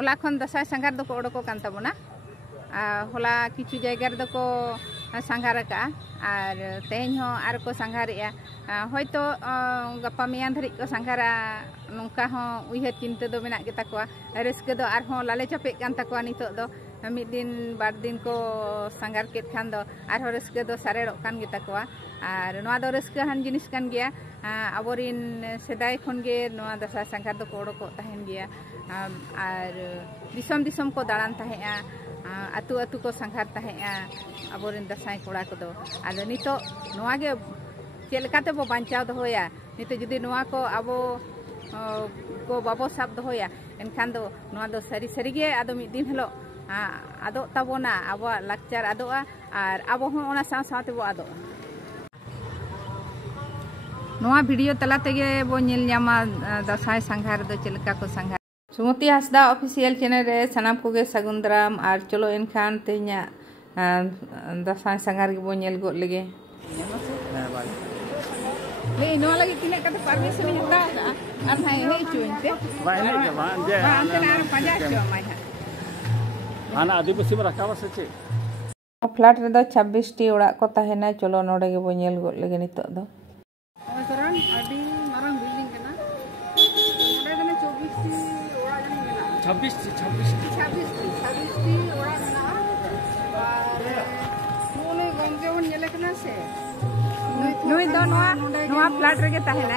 होला खन दसाई सांगार दो को ओडको कान तबना होला किछु जायगा रे दको सांगार का और तेज हो आर को सांगारेया होयतो गप्पा मियां धरिक को सांगारा नोंका हो उइहर चिंता दो मेना गे ताकोआ रस्के दो आर हो लाले चपे कान ताकोआ नितो दो मिद दिन बार दिन को सांगार केत खान दो आर हो रस्के दो सारेड़ो कान गे ताकोआ और नोआ दो रस्के हान जिनिस कान गया आबोरिन सेदाय खन गे नोआ दसाई सांगार दो को ओडको ताहेन गया और दिसम दिसम को दाड़ान ताहेआ आतु आतु को सांगार ताहेआ आबोरिन दसाई कोड़ा को दो आदो नितो नोआ गे चेलकाते बो बांचाव दोया नितो जुदी नोआ को आबो को बाबो साब दोया एनखान दो नोआ दो सरी सरी गे आदो मिद दिन हेलो आदो ताबोना आबो लाकचार आदोआ और आबो हो ओना साव सावते बो आदो नोआ वीडियो तला तेगे बो नेल न्यामा दसाई सांगार दो चेलका को सांगार सुमति हासदा ऑफिशियल चैनल रे सनाम कोगे सगुंदराम और चलो एनखान ते냐 दसाई सांगार गे बो नेल गो लेगे ले नो लगी तिने कते परमिशन हता और हाय हे चुनते बाइने के बान जे अंते ना पंजा चो माय आना आदिवासी में रखा से चे फ्लैट रे दो 26 टी ओड़ा को ताहेना चलो नोडे गे बो नेल गो लेगे नितो दो करन अभी मारंग बिल्डिंग केना नोडे गने 24 टी ओड़ा जनी केना 26 टी ओड़ा केना और मोने गंगे वन नेले केना से नुई दो नोआ फ्लैट रे गे ताहेना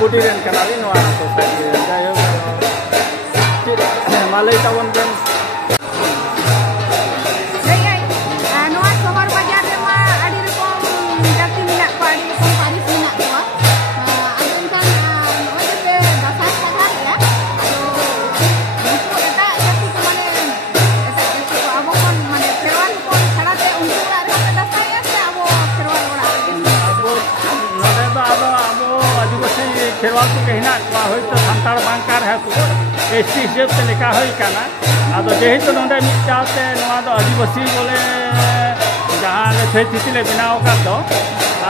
बुडी रेन कनाली नोआ सोसाइटी रे जायो माले तावन बेन नोआ शहर बाजार रे मा आडी रकम जाति मिना को आडी रकम पारिस मिना को आजन kan नोए पे दसाई साधार या तो एटा जाति को माने एटा जाति को आबो कोन माने खेरवाल को छड़ाते उनको रा रे दसाई से आबो खेरवाल ओड़ा आबो नोडे तो आबो आदिवासी खेरवाल को कहना को होय तो संतार बांकार है तो एसटी हिसाब से लिखा होई काना आदो जेहितो नोडे मिचाते नोआ दो आदिवासी बोले जहां ले छे तितिले बनाव का दो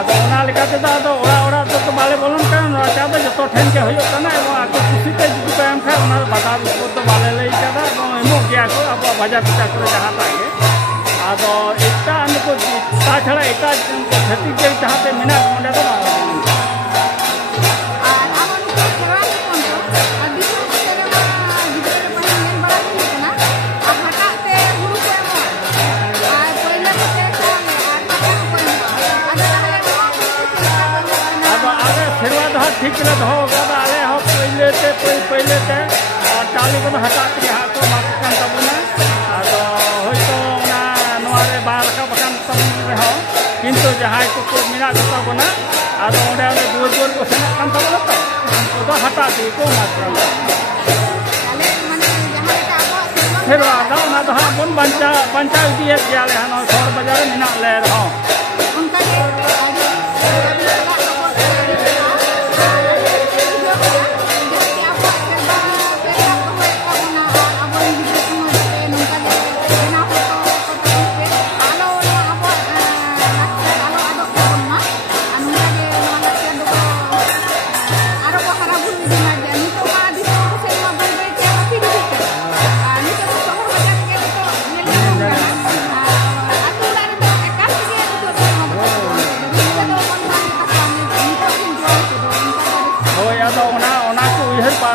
आदो ओना लेकाते दो ओड़ा ओड़ा तो बाले बोलन कान राजा दो जतो ठेन के होयो काना एवं आको खुशी ते जुदि को एम खा ओना बाजार को तो बाले लई कादा एवं एमो गया को अब बाजार पिटा को जहां तागे आदो एकटा अनको ता छड़ा एटा खेती के जहां पे मिना नोडे तो ठीक ले दो गदा आले हो पहिले ते टाली को हटा के हा को माकन तबना आदो होइतो ना नोरे बार का बकान तबन रे हो किंतु जहाय को मिना गता बना आदो ओडे ओडे दूर को सेना कान तबना तो हटा दी को मात्र आले माने जहां का आबो फिर आदा ना तो बन बंचा दिए जाले हन शहर बाजार मिना ले रहो उनका के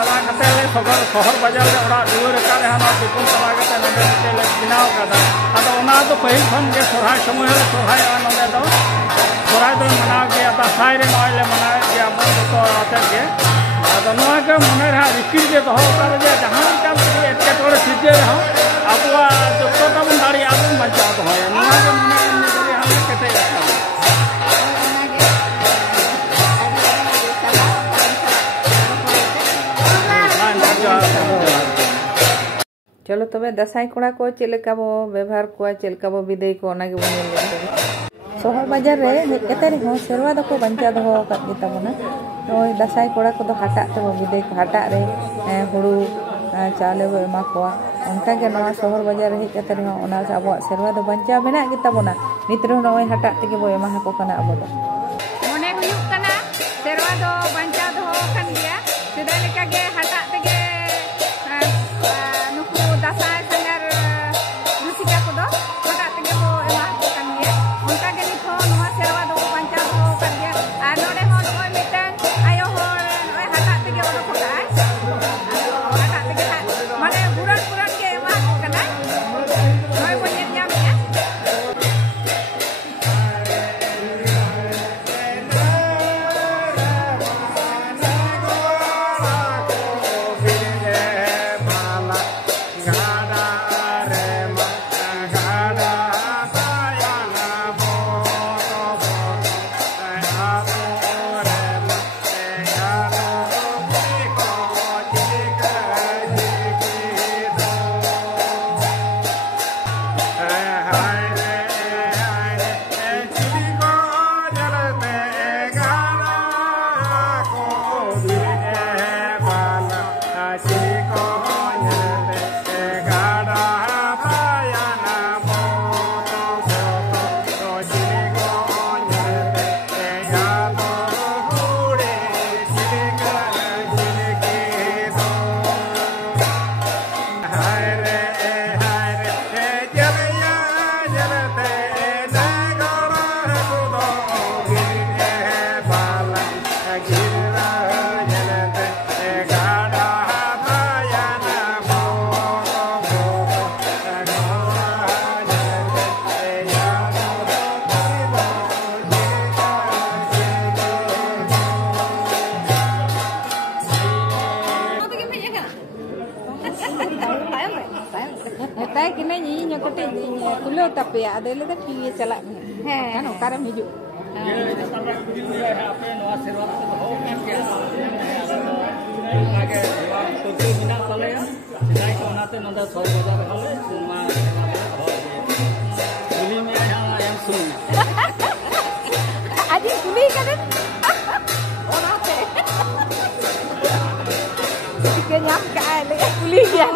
शहर बाजार रे ओड़ा दुआर का रे हाना दुकान चला गते नंदे के बनाव कादा आदो ओना तो पहिल खन के सोहाय समय रे सोहाय नंदे दो सोहाय दो मनाव के आता साय रे नोले मनाव के अपन तो आते के आदो नोआ के मने रा रिकिर के दो का जे जहां का एके तोड़े सिजे रहो अबवा जो तो तब दाड़ी आदम बचा तो है नोआ के मने ने हम केते चलो तबे दसाई कोड़ा को चेलका बो व्यवहार को चेलका बो विदय को ओना के बने ले शहर बाजार रे केते रे हो सेरवा दको बंचा दो का गेताबना ओय दसाई कोड़ा को दो हटा ते विदय को हटा रे हुड़ू चाले बो एमा को उनका के नवा शहर बाजार रे केते रे हो ओना आबो सेरवा दो बंचा मेना गेताबना नितरो नोय हटा ते के बो एमा को कना आबो दो मने हुयुक कना सेरवा दो बंचा दो खान गया सेदा लेका के हटा ते के दसाई संगार रुसिका को दो हटा ते को एमा को कान गया उनका के निथो नवा सेरवा दो पंचा दो कान गया आ नोडे हो नोय मिटन आयो हो नोय हटा ते के ओडो को काय हटा ते के माने पुरान के एमा को काना नोय को नेट जाम गया बुझाव तपया अदे ले दा ठीक चला में kan okaram hijau adik kuli kan onate kenyam kali kuli dia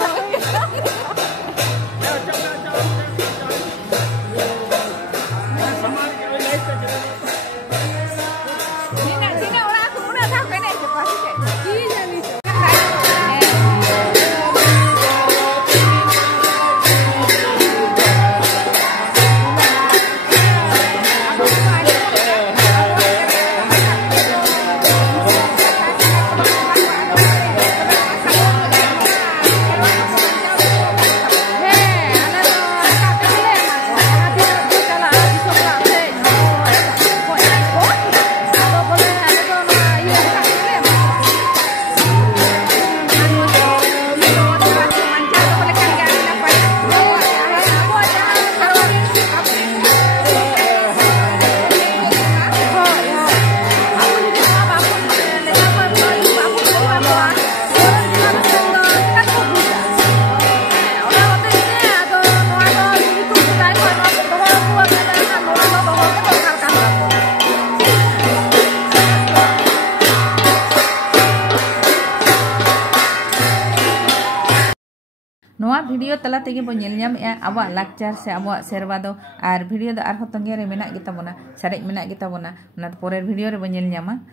Noa video telah tegi bo nyelnyam ya awak lakcar se awak serba do ar video do arho tongere menak kita bona sarek menak kita bona na porer video re bo nyelnyama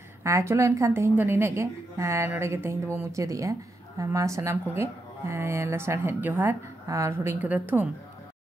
cholo enkan tehin do nine ge nore ge tehin do bo muche dia ma sanam ko ge lasar het johar ar huding ko do thum